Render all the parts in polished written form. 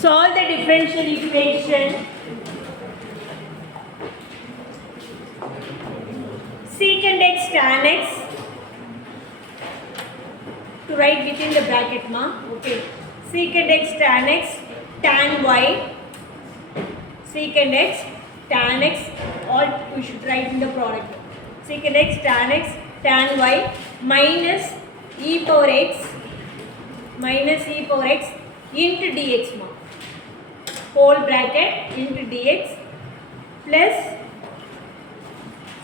Solve the differential equation. Secant x tan x. To write within the bracket, ma. Okay. Secant x tan x tan y. Secant x tan x. All we should write in the product. Secant x tan y minus e power x into dx, ma. Whole bracket into dx plus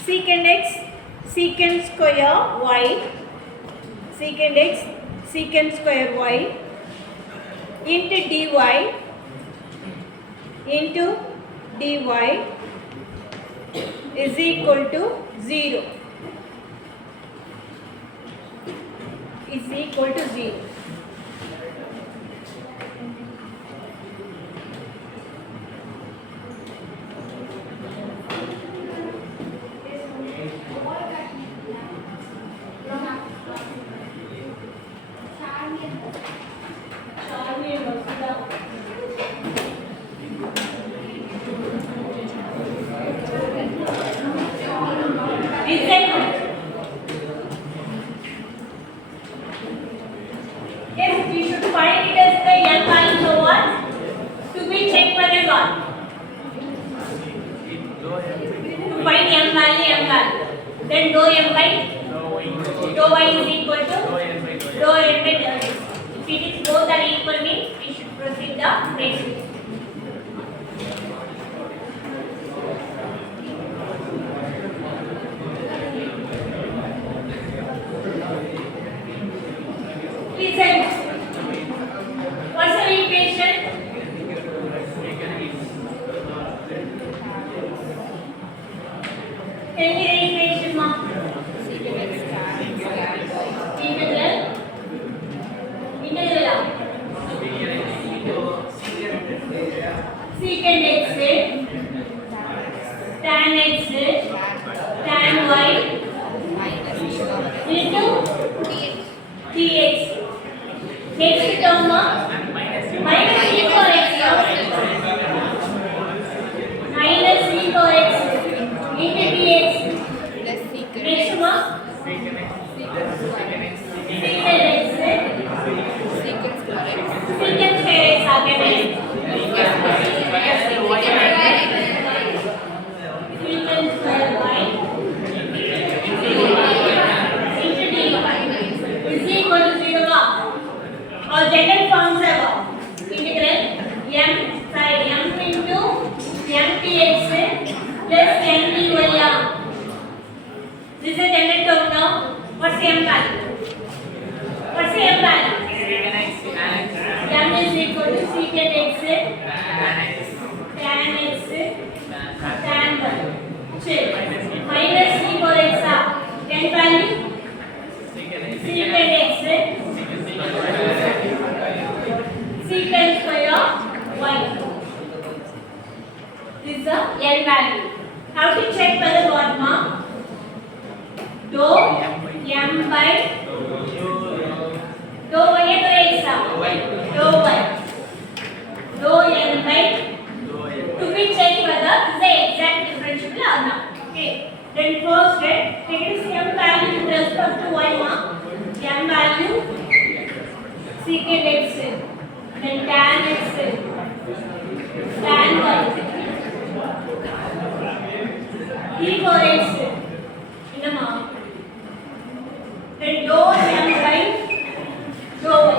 secant x secant square y, secant x secant square y into dy is equal to 0. Is equal to 0. Yes, we should find it as the m value of what? To be checked by the what? To find m value. Then dou m by dou y is equal to dou n by dou x. If it is both are equal means we should proceed the next step. Listen. What's the equation? Tell me the equation, ma. Integral. Secant x tan y into dx. Next term, minus e power x into dx. Next one, secant square x again. Secant square y into dy is equal to 0. Or general forms are integral m into m dx plus m dy. This is a general term now. What's the m value? What's the m value? M is equal to secant x tan y. Check. Minus e power x. Then value secant x secant square y. This is the L value. How to check whether what, ma? Dou m by dou y and dou x. Dou y. Dou m by to be checked whether this is the exact differentiable or not. Okay. Then first take it as m value with respect to y, ma. M value secant x. Then tan x tan y e power x inama. Then dou m by dou y.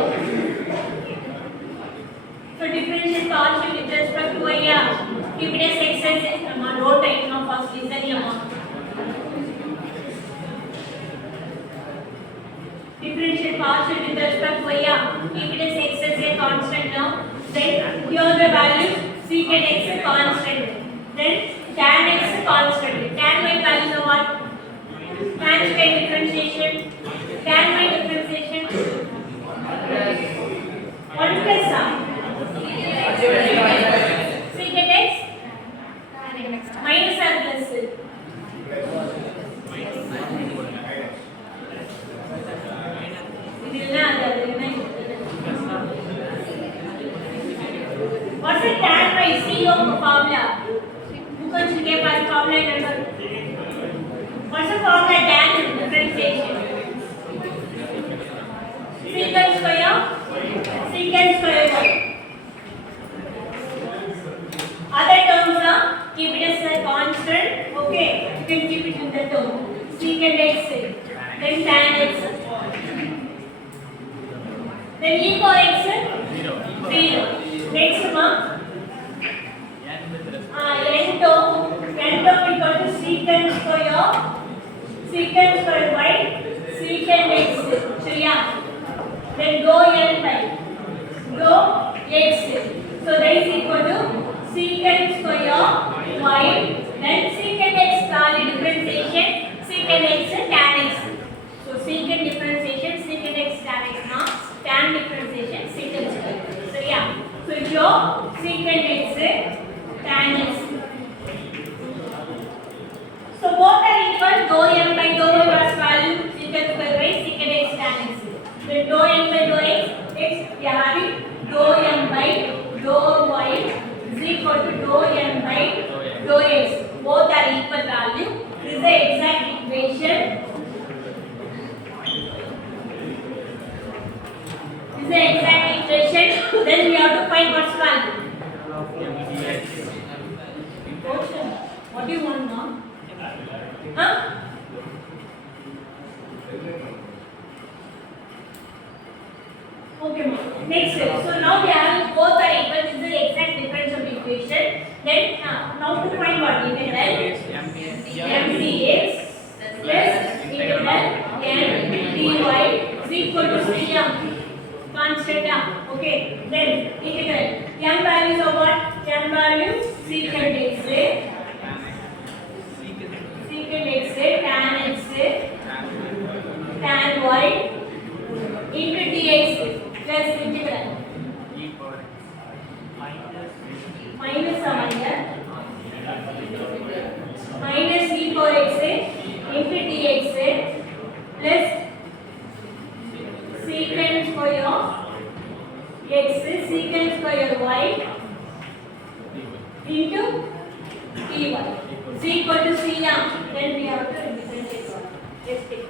So differential partial with respect to y. Keep it as x as dou type now first is the amount. Differential partial with respect to y. Keep it as x as a constant now. Then here the value secant x constant. Then tan x constant. Tan y value is what? Tan square differentiation. Tan y differentiation. 1 plus secant x minus or plus. It is not. a tan y see your formula because you get one formula number. What's the formula tan differentiation? Secant square y. Other terms are keep it as a constant. Okay, you can keep it in the term. Secant x, then tan x, then e for x 0. Next one, n term equal to secant square y, secant x. So yeah, then dou n by dou x. So that is equal to secant square y, then secant x differentiation, secant x tan x. So secant differentiation, secant x tan x now, tan differentiation, secant square. So yeah, so here secant x tan x. So both are equal, dou m by dou y was value secant square y, secant x tan x. Then dou m by dou x, we are having dou m by dou y is equal to dou m by dou x. Both are equal value. This is the exact equation. Then we have to find what's value. What do you want now? Huh? Okay, next. So now we have both are equal. This is the exact difference of equation. Then now to find what integral mdx plus integral ndy is equal to cm constant. Okay. Then integral m values of what? M value secant x tan x tan y into dx plus integral minus minus e for x into dx plus secant square x secant square y into dy is equal to cm. Then we have to represent it. Let's take it.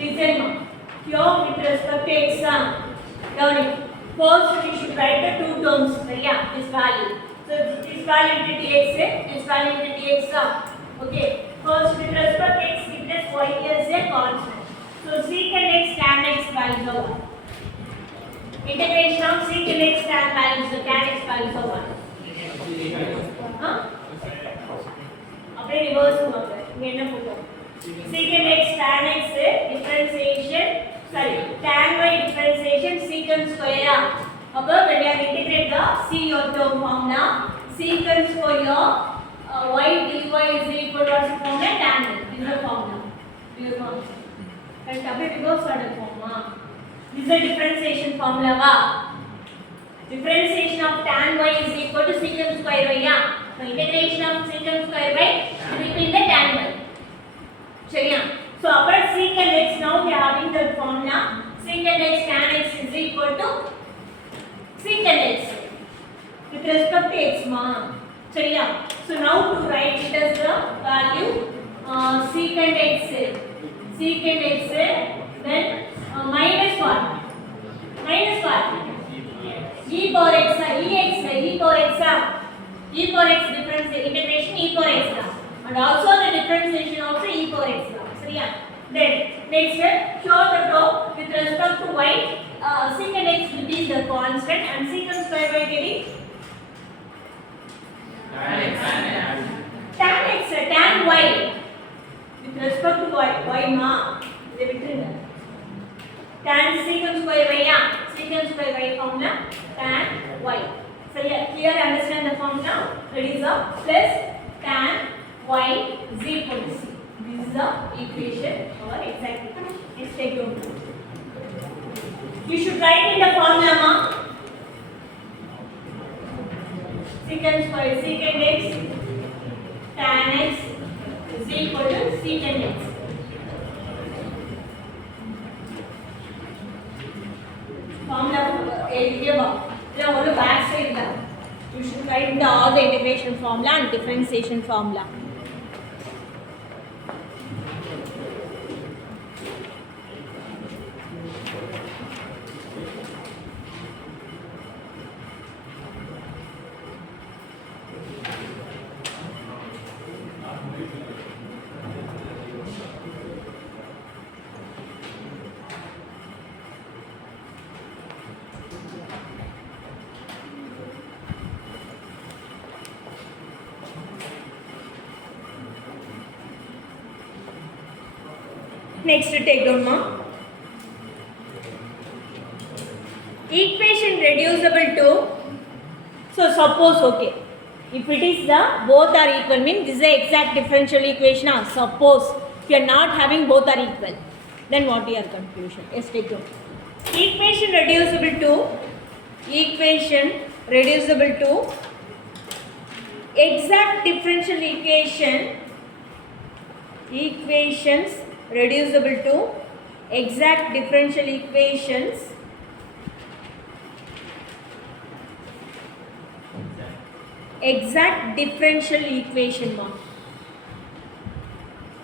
Listen, here with respect to exam, first we should write the two terms. Yeah, this value. So this value into dx, this value into dx. Okay. First with respect to x, give us y as a constant. So secant x tan x values are what? Integration of secant x tan values, the tan x values are what? Huh? Apply reverse होगा. ये ना बोलो. Secant x tan x differentiation, tan y differentiation secant square. Okay, when we are integrate the c your term formula, secant square y dy is equal to what's the formula? Tan x. This is the formula. And apply reverse order formula. This is the differentiation formula. Differentiation of tan y is equal to secant square y. So integration of secant square y between the tan y. So upper secant x, now we are having the formula secant x tan x is equal to secant x with respect to x ma. So now to write it as the value secant x then minus what? E power x difference integration e power x and also the differentiation of the e power x. Then next show the term with respect to y, secant x will be the constant and secant square by getting tan y with respect to y ma tan secant square y formula tan y. So here understand the formula. That is a plus tan y is equal to c. This is the equation or exact equation. Let's take note. You should write in the formula secant square secant x tan x is equal to secant x. Formula on the back side. You should write all the integration formula and differentiation formula. Next, take down ma. Equation reducible to. So suppose okay, if it is the both are equal, means this is the exact differential equation. Suppose if you are not having both are equal, then what is your conclusion? Yes, take down. Equation reducible to exact differential equation. Equations reducible to exact differential equations ma.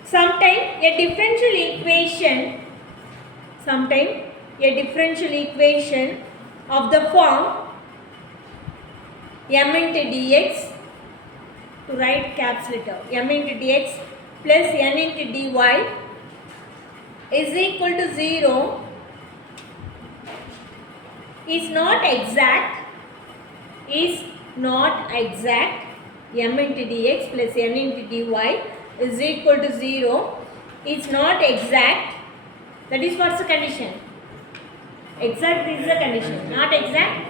Sometime a differential equation of the form m into dx, to write caps letter m into dx plus n into dy is equal to 0 is not exact m into dx plus n into dy is equal to 0 is not exact. That is what's the condition. Exact is the condition. Not exact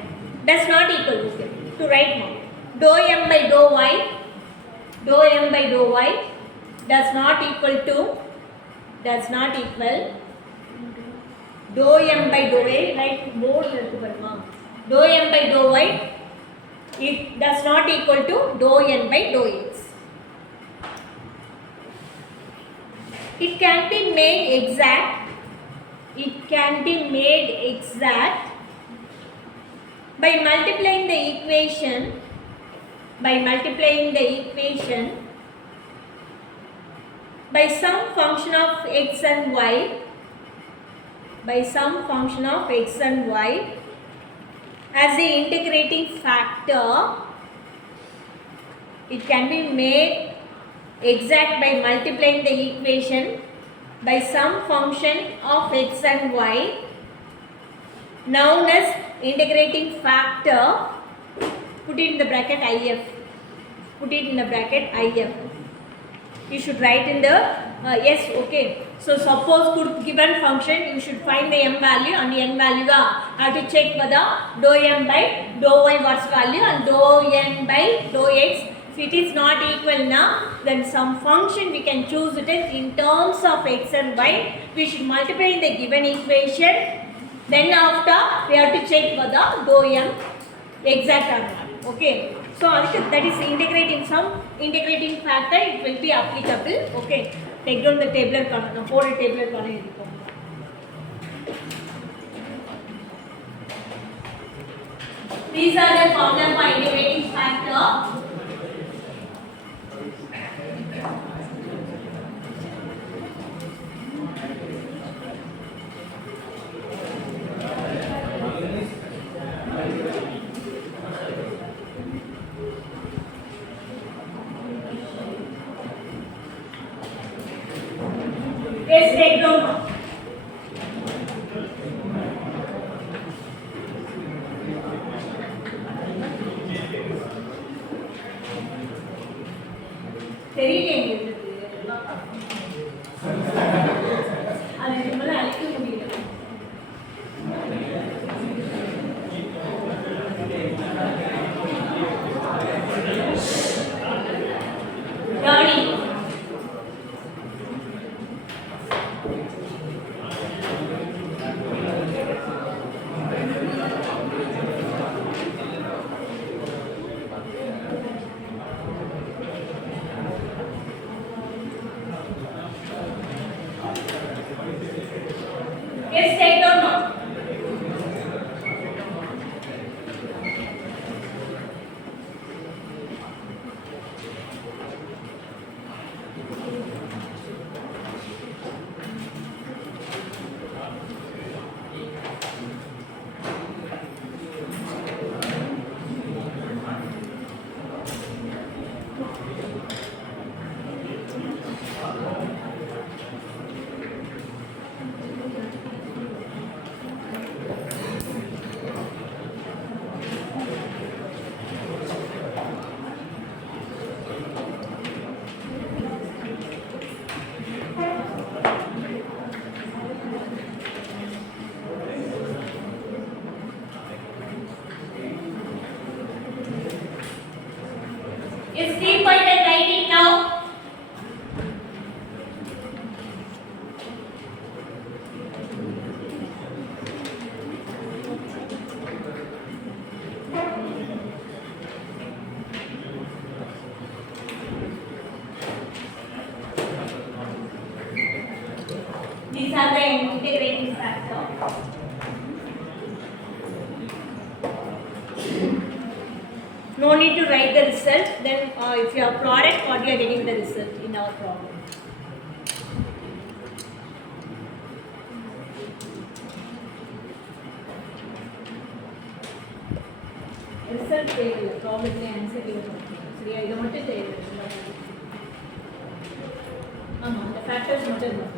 does not equal. Okay. To write now, dou m by dou y does not equal dou m by dou y, right? Board dou m by dou y, it does not equal to dou n by dou x. It can be made exact by multiplying the equation by some function of x and y, as the integrating factor. It can be made exact by multiplying the equation by some function of x and y known as integrating factor. Put it in the bracket if. You should write in the yes, okay. So suppose given function, you should find the m value, and n value have to check whether dou m by dou y what's value and dou n by dou x. If it is not equal now, then some function we can choose it in terms of x and y. We should multiply in the given equation. Then after we have to check whether dou m exact or not. Okay. So that is integrating factor. It will be applicable. Okay. Take down the tabular column. 4 tabular column. These are the formula for integrating factor. Let's take down. Is 3 point and write it now. These are the integrating factor. No need to write the result. Then if you have product, what you are getting the result in our problem. Result table, probably answer table. சரியா இத மட்டும் தேவை. ஆமா அந்த factors மட்டும் இருக்கும்.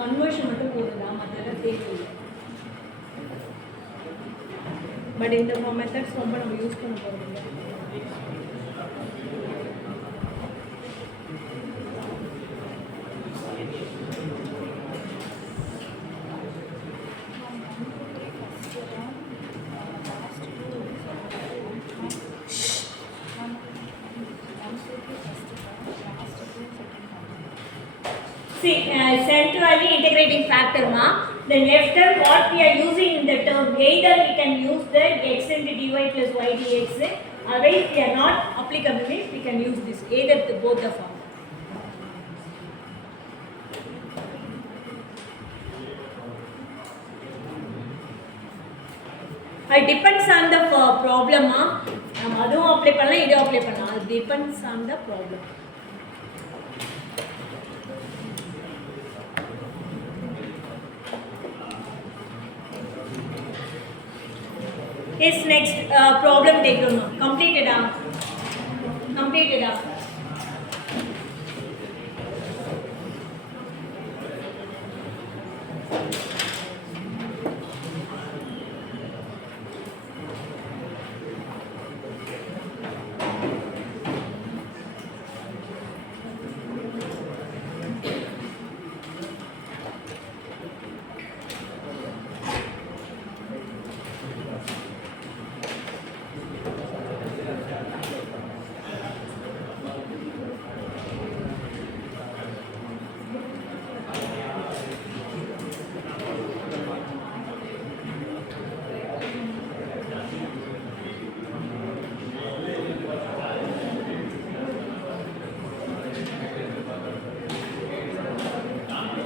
Conversion மட்டும் போடுறதா மத்தத தேவையில்லை. பட் இந்த மெத்தட்ஸ் ரொம்ப நம்ம யூஸ் பண்ண போறோம். See, centrally integrating factor ma. The left term what we are using in the term, either we can use the x into dy plus y dx, otherwise we are not applicable means we can use this, either the both the form. It depends on the problem ma. நம்ம அதுவும் apply பண்ணலாம் இதுவும் apply பண்ணலாம். It depends on the problem. Yes, next problem take on. Completed up. Completed up.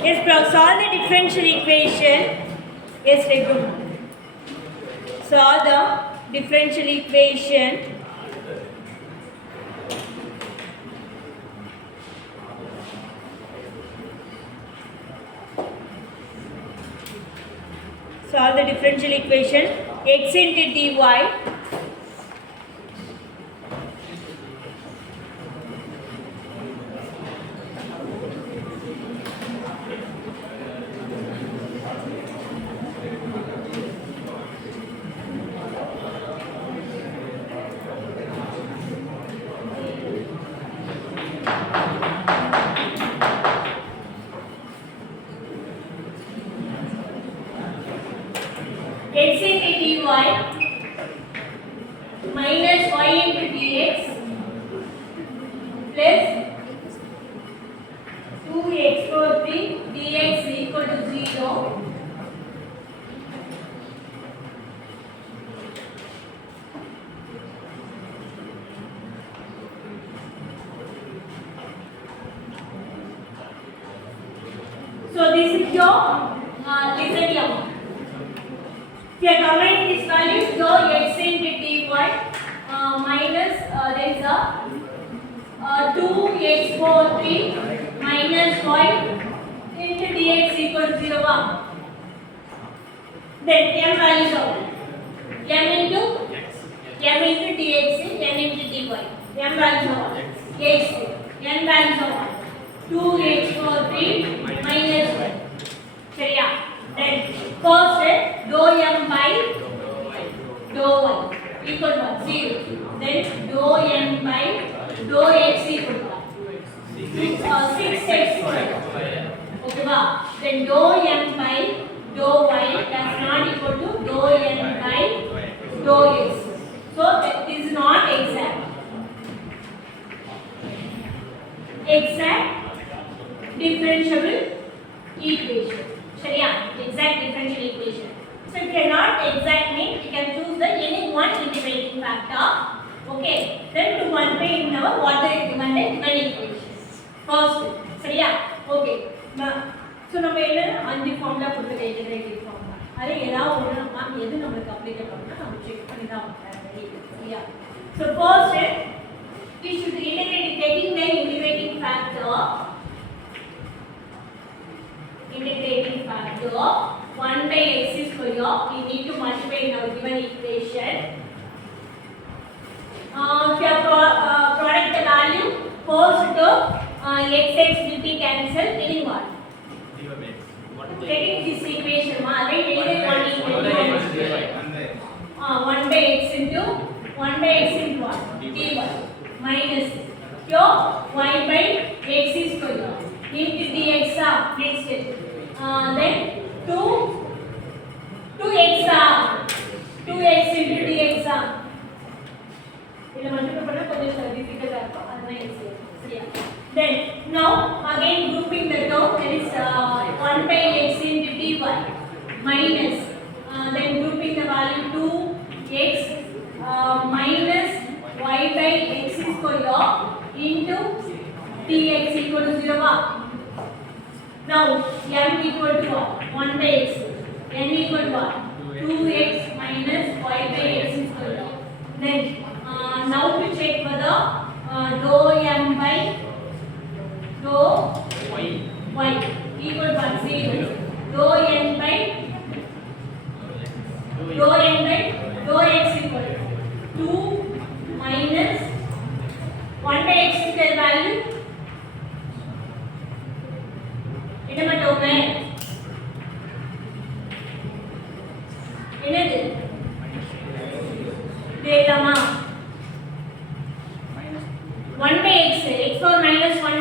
Yes, solve the differential equation. Yes, Regum. Solve the differential equation. Solve the differential equation. X into dy x into dy minus y into dx plus 2x power 3 dx equal to 0. So this is your listen here. If you combine these values, your x into dy minus there is a 2x power 3 minus y into dx equal to 0. Then m values of m into dx, into dy. M values are 1. X. N values are 1. 2x for 3 minus 1. சரியா? Then first dou m by dou y equal to 0. Then dou n by dou x equal to 6x square. Okay ba? Then dou m by dou y does not equal to dou n by dou x. So that is not exact. Exact differentiable equation. சரியா? Exact differential equation. So if you are not exact mean you can choose the any one integrating factor. Okay. Then to multiply in our what is given the given equation. First. சரியா? Okay. So நம்ம என்ன அஞ்சு formula கொடுத்து integrating formula. அது ஏதாவது ஒண்ணு நம்ம எது நமக்கு அப்ளிகேட் பண்ணனும் நம்ம செக் பண்ணி தான் சரியா? So first we should integrate taking the integrating factor 1 by x square. We need to multiply in our given equation. If you product the value first to x will be cancelled. Getting what? Taking this equation, right? Taking 1 by x into what? dy minus your y by x square into dx. Next then 2x into dx. இத multiply பண்ணா கொஞ்சம் டிஃபிகல்ட்டா இருக்கும். அதுதான் ஈஸியா சரியா? Then now again grouping the term, that is 1 by x into dy minus then grouping the value 2x minus y by x square into dx equal to 0. Now m equal to what? 1 by x. N equal to what? 2x minus y by x square. Then now to check whether dou m by dou y equal to 0. Dou n by dou x equal to 2 minus 1 by x square value. என்ன மட்டுமே என்னது தேலாமா 1 by x for minus 1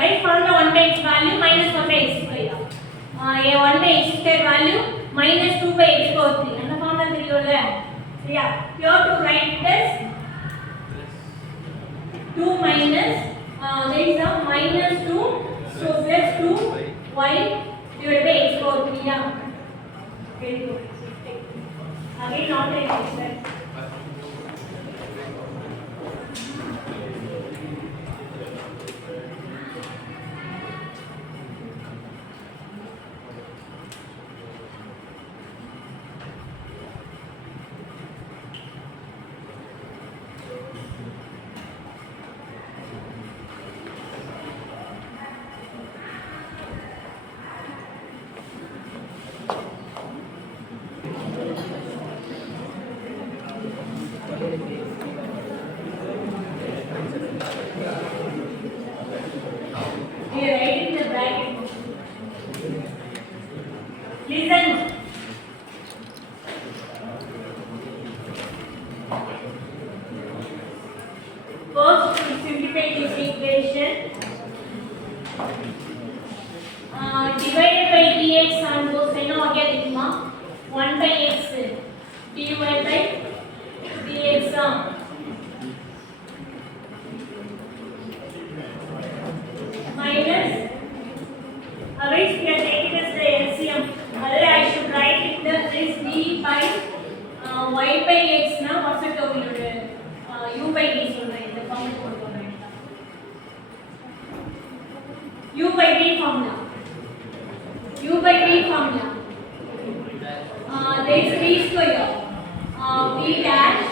right from the 1 by x value minus 1 by x square 1 by x square value minus 2 by x power 3 அந்த formula தெரியும்ல சரியா? you have to write this 2 minus there is a minus 2 so plus 2y divided by x power 3. Yeah, very good. Again not an expression. Listen. First, to simplify this equation, divided by dx on both sides. Now again, 1 by x dy by dx minus. Otherwise, we are taking as the LCM. Otherwise, I should write it this d by y by x. Now, what's the term? U by d. So, the formula. U by d formula. U by d formula. There is d square. V dash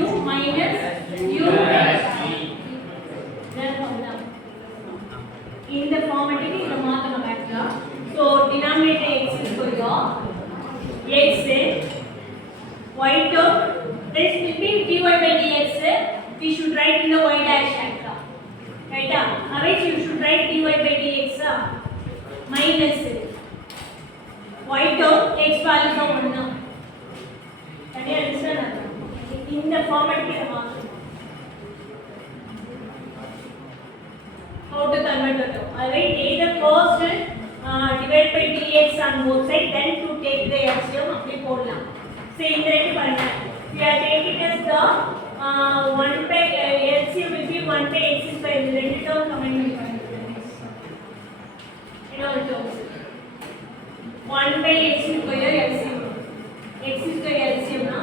u minus u dash v. That formula. In the format it is the mark factor. So denominator x square x y term This will be dy by dx. We should write in the y dash angle. Right? Otherwise you should write dy by dx minus y term x value का 1. Can you understand? In the format के समान. How to convert the term? Alright, take the first divide by dx on both sides, then to take the LCM apply போடலாம். So இந்த ரெண்டு பாருங்க. We are taking as the 1 by LCM will be 1 by x square. இந்த ரெண்டு term combine பண்ணி பாருங்க. இன்னொரு term 1 by x square LCM. x square LCM ना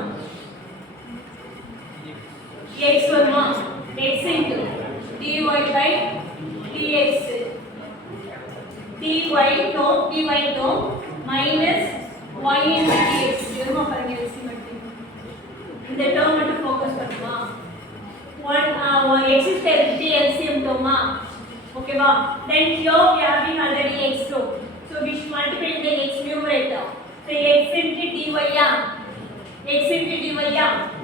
x வருமா? x into dy by dx dy term minus y into dx இதுமா பாருங்க LCM மட்டும் இந்த term மட்டும் ஃபோக்கஸ் பண்ணுமா 1 x square with LCM term ஓகேவா then here we are having already x term so we should multiply the x numerator so x into dy x into dy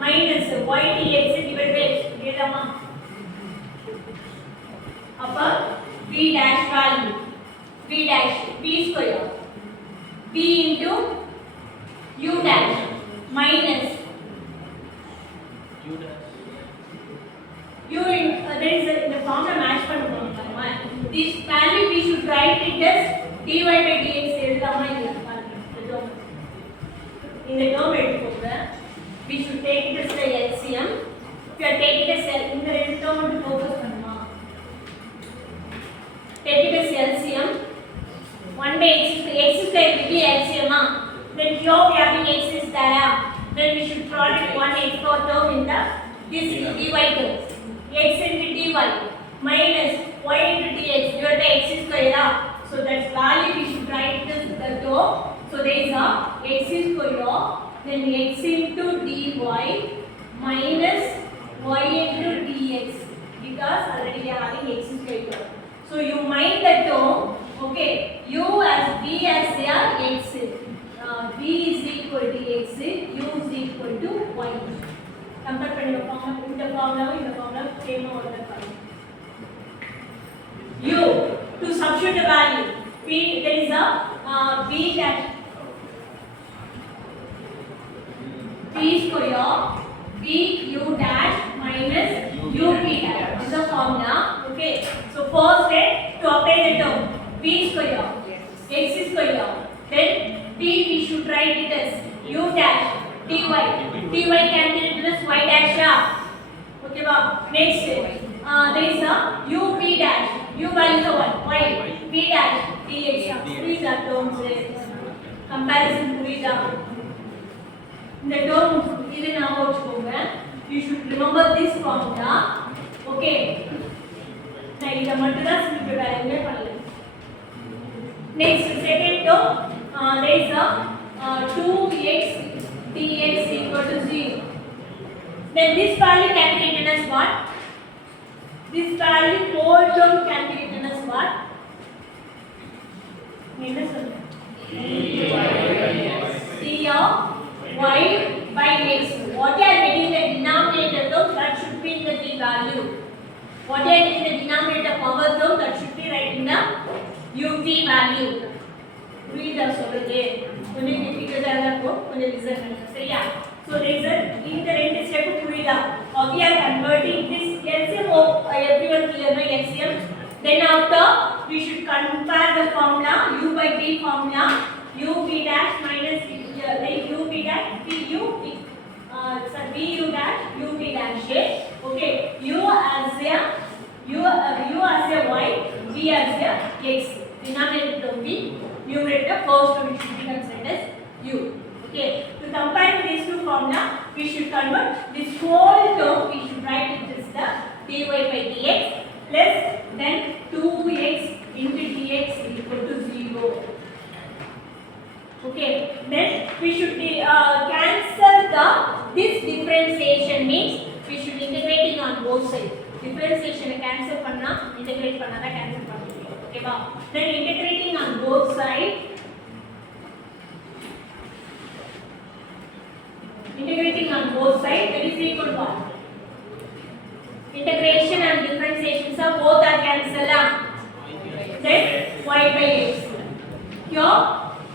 minus y dx divided by x எழுதலாமா அப்ப v dash value v dash p square p into u dash minus u in there is the formula match பண்ணுவோம் this value we should write it as dy by dx எழுதலாமா இல்லையா in the term எடுத்துக்கோங்க we should take it as the LCM if you are taking it as இந்த ரெண்டு term மட்டும் focus பண்ணுமா take it as LCM 1 by x square will be LCM then here we are having x is there then we should product one x term in the this dy term x into dy minus y into dx divided by x square so that's value we should write this the term so there is a x square then x into dy minus y into dx because already we are having x square so you mind the term okay u as v as their x v is equal to x u is equal to y compare பண்ணுங்க இந்த formula சேமா வருது பாருங்க u to substitute the value v there is a v dash p square v u dash minus u p dash this is the formula okay so first step to apply the term v square x square then p we should write it as u dash dy can be written as y dash okay ba next there is a u p dash u value is 1 y p dash dx these are terms comparison புரியுதா இந்த term இது ஞாபகம் வச்சுக்கோங்க you should remember this formula okay நான் இத மட்டும் தான் simple வேற எதுவுமே பண்ணல next second term there is a 2x dx equal to 0 then this value can be written as what this value whole term can be written as what என்ன சொல்றேன் d of y by x what you are getting the denominator term that should be in the d value what you are getting the denominator power term that should be right in the ut value புரியுதா சொல்றது கொஞ்சம் டிஃபிகல்ட்டா இருக்கும் கொஞ்சம் listen பண்ணுங்க சரியா so reason இந்த ரெண்டு step புரியுதா we are converting this LCM everyone clear no LCM then after we should compare the formula u by v formula u v dash minus u v dash v u v u dash u v dash okay u as a y v as a x denominator term v numerator first term should be considered as u okay to compare these two formula we should convert this whole term we should write it as the dy by dx plus then 2x into dx equal to 0 okay then we should cancel the this differentiation means we should integrating on both sides differentiation cancel panna integrate panna da cancel பண்ணுவீங்க ஓகேவா then integrating on both sides integrating on both sides, that is equal to what? Integration and differentiation, so both are cancelled. Then y by x. Here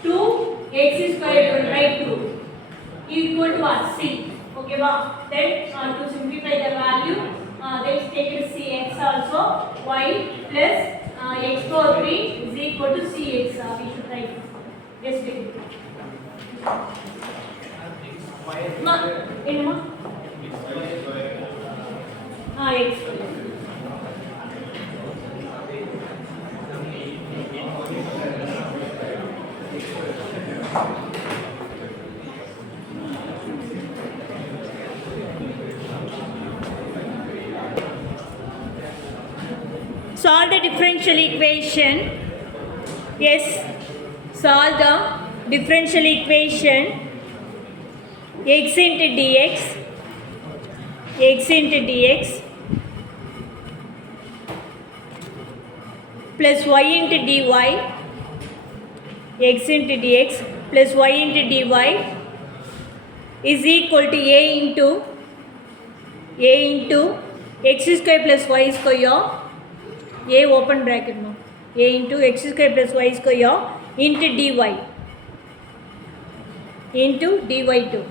2x square divided by 2 equal to what? C. Okay, wow. Then to simplify the value, let's take it cx also. Y plus x power 3 is equal to cx. We should write. Yes, take it. Ma, in ma. X. Solve the differential equation. Yes, solve the differential equation. X into dx plus y into dy, x into dx plus y into dy is equal to a into x square plus y square, a open bracket no, a into x square plus y square into dy 2.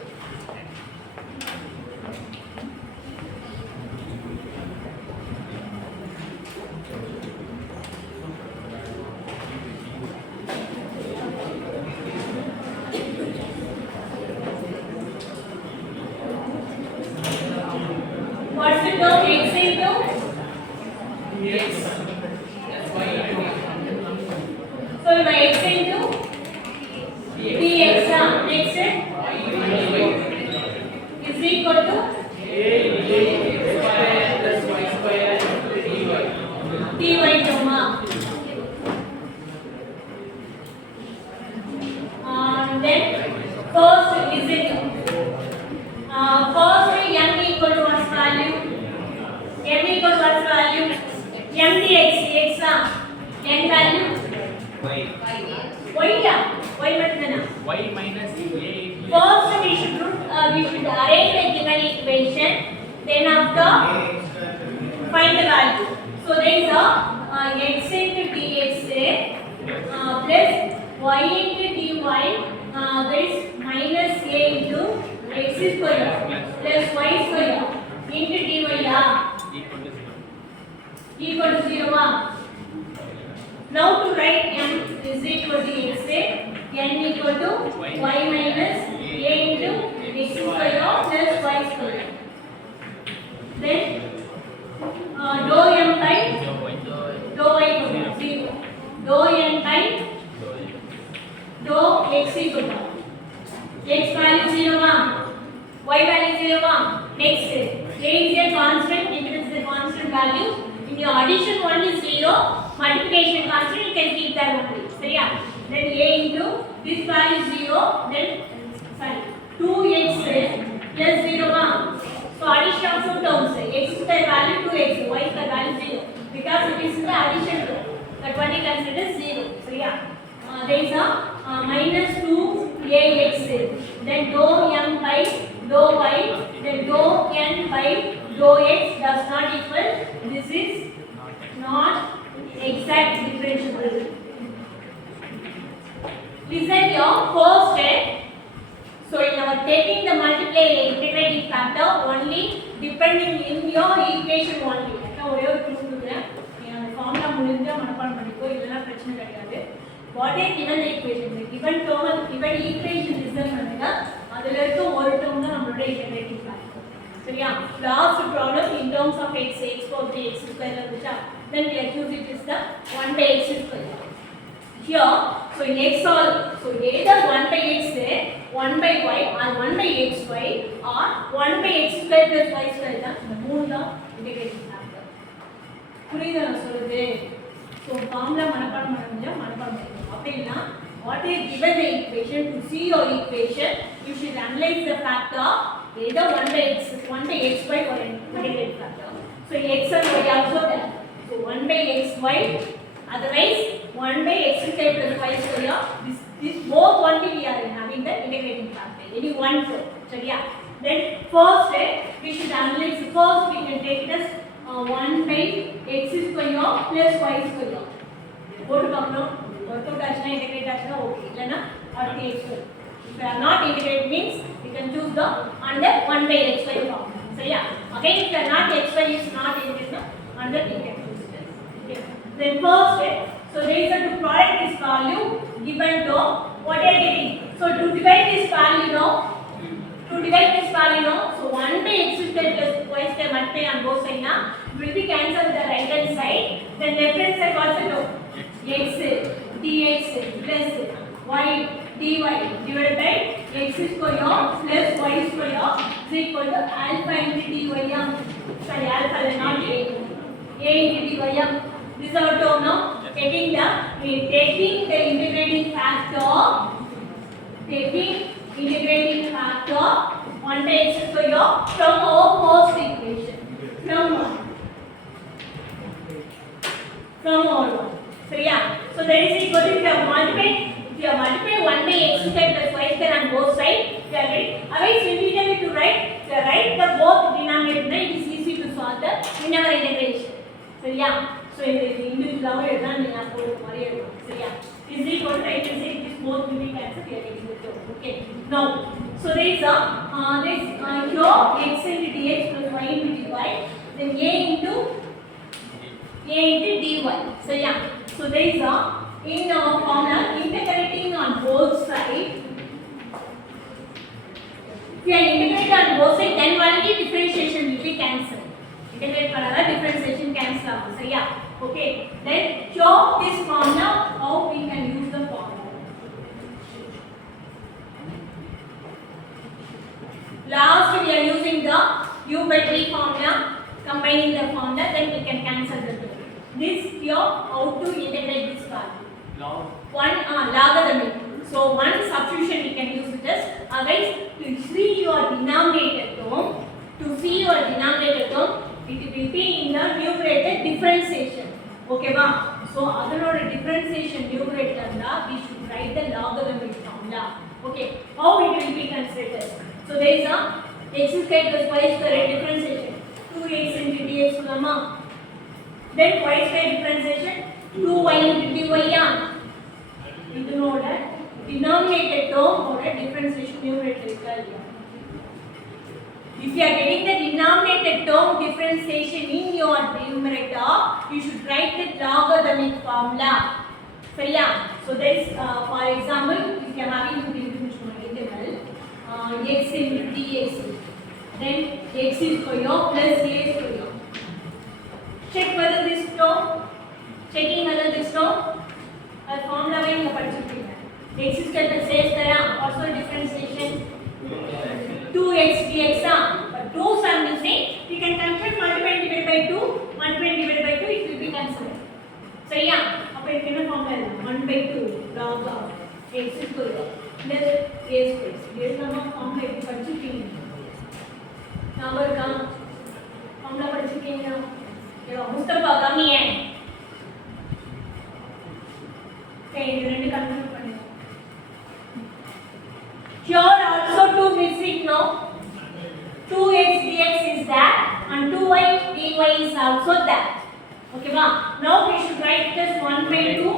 What's the term? X into Yes. That's why so by x into dx next is equal to dy comma then first is it first m equal to what's value? M equal to what's value? M dx x n value y matna y minus a. first we should arrange the given equation, then after find the value. So there is a x into dx plus y into dy, there is minus a into x square plus y square into dy equal to 0. Now to write m is equal to x, n equal to y minus a into x square plus y square. Then dou m by dou y equal to 0. Dou n by dou x equal to x value 0, y value 0. Next, a is a constant, it is a constant value. In your addition one is 0, multiplication constant you can keep that only. So yeah, then a into this value 0, then sorry 2x plus 0. So addition of two terms, x square value 2x, y square value 0, because it is in the addition term. That one you consider 0. So yeah, there is a minus 2ax, then dou m by dou y, then dou n by dou x does not equal. This is not exact differentiable. Listen your first step. So in our taking the multiply integrating factor only depending in your equation only. நான் ஒரே ஒரு clue கொடுக்கிறேன். Formula முடிஞ்சா மனப்பாடம் பண்ணிக்கோ, இதெல்லாம் பிரச்சனை கிடையாது. What is given the equation? The given term, given equation result பண்ணுங்க. அதுல இருக்க ஒரு டேர்ம் தான் நம்மளோட integrating factor. சரியா? Last problem in terms of x power 3 x square வந்துச்சா? Then we accuse it is the 1 by x square. Here, so in x all, so either 1 by x, 1 by y or 1 by xy or 1 by x square plus y square தான் இந்த மூணு தான் integrating factor. புரியுதா நான் சொல்றது? So formula மனப்பாடம் பண்ண முடிஞ்சா மனப்பாடம் பண்ணிக்கணும். அப்படினா what is given the equation, to see your equation you should analyze the factor either 1 by x, 1 by xy or integrating factor. So x and y also there. So 1 by xy, otherwise 1 by x square plus y square. This both only we are having the integrating factor. Any one term. சரியா? Then first we should analyze. First we can take this 1 by x square plus y square. Go to பார்க்கணும். workout ஆச்சுனா integrate ஆச்சுனா okay. இல்லனா அடுத்து x square. If you are not integrate means you can choose the under 1 by x square form. சரியா? Again if you are not x square is not integrate under you can choose this. Okay. Then first so there is a to product this value given to what you are getting. So to divide this value now. To divide this value now, so 1 by x square plus y square multiply on both sides now, will be cancelled the right hand side. Then left hand side what's it? X dx plus y dy divided by x square plus y square is equal to alpha into dy. Sorry, alpha is not a into dy. This is our term now. Taking the integrating factor. Integrating factor 1 by x square from our first equation. From our one. So yeah. So that is equal to if you multiply 1 by x square plus y square on both sides, you are getting. Otherwise, we need to write. So write the both denominator. It is easy to solve the in our integration. So yeah. So in the individual exam, we have to worry about. So yeah. Is equal to I can say this both will be cancelled. We are getting the term. Okay. Now, so there is a here x into dx plus y into dy. Then a into dy. So yeah. So there is a in our formula integrating on both sides. If you are integrating on both sides, then only differentiation will be cancelled. Integrate for differentiation cancel. So yeah. Okay. Then show this formula how we can use the formula. Last we are using the u by t formula, combining the formula, then we can cancel the two. This here how to integrate this value. Logarithmic. So one substitution we can use this. Otherwise to see your denominator term, it will be in the numerator differentiation. Okay ba? So adanoda differentiation numerator la we should write the logarithmic formula. Okay. How it will be considered? So there is a x square plus y square differentiation. 2x into dx ulama. Then y square differentiation 2y into dy. You know that denominator term or a differentiation numerator is called. If you are getting the denominator term differentiation in your numerator, you should write the logarithmic formula. So yeah. So there is for example, if you are having to interval x into dx, then x square plus a square. Check whether this term, checking whether this term formula vai inga padichirukeenga. X square plus a square also differentiation 2x dx. But 2 sum is saying we can convert multiply divided by 2, multiply divided by 2 it will be cancelled. So yeah, appo idhukku enna formula 1 by 2 log of x square plus a square. This நம்ம formula எப்படி படிச்சிருக்கீங்க? ஞாபகம் இருக்கா? formula படிச்சிருக்கீங்க? ஏதோ Mustafa கம்மியே. Okay, இது ரெண்டு convert பண்ணுங்க. Here also 2 missing now. 2x dx is that and 2y dy is also that. Okay ba? Now we should write this 1 by 2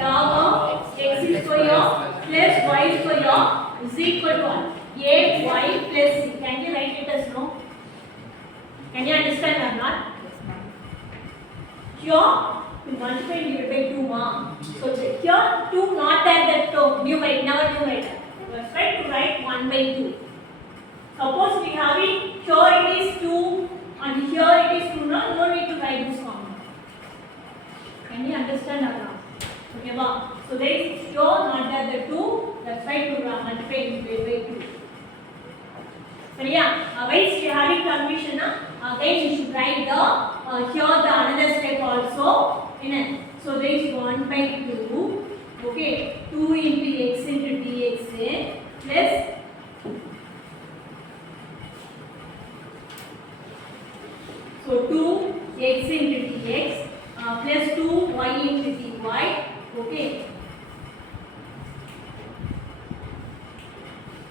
log of x square plus y square is equal to 1. A y plus c. Can you write it as no? Can you understand or not? Here we multiply divided by 2 ma. So here 2 not at that term numerator, never numerator. Let's try to write 1 by 2. Suppose we have it here it is 2 and here it is 2. Now no need to write this formula. Can you understand or not? Okay ba? So there is here not at the 2. Let's try to multiply divided by 2. So yeah, otherwise you having confusion again you should write the here the another step also in it. So there is 1 by 2. Okay, 2 into x into dx plus so 2x into dx plus 2y into dy. Okay,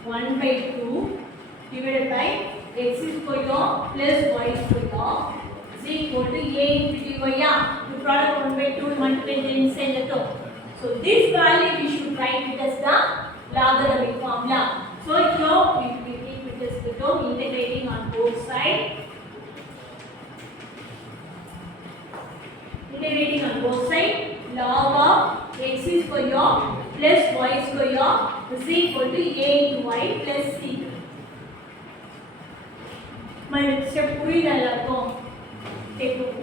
1 by 2 divided by x square plus y square is equal to a into dy. The product 1 by 2 multiplied inside the term. So this value we should write it as the logarithmic formula. So here we will keep it as the term integrating on both sides. Integrating on both sides, log of x square plus y square is equal to a into y plus c. My step 3 okay.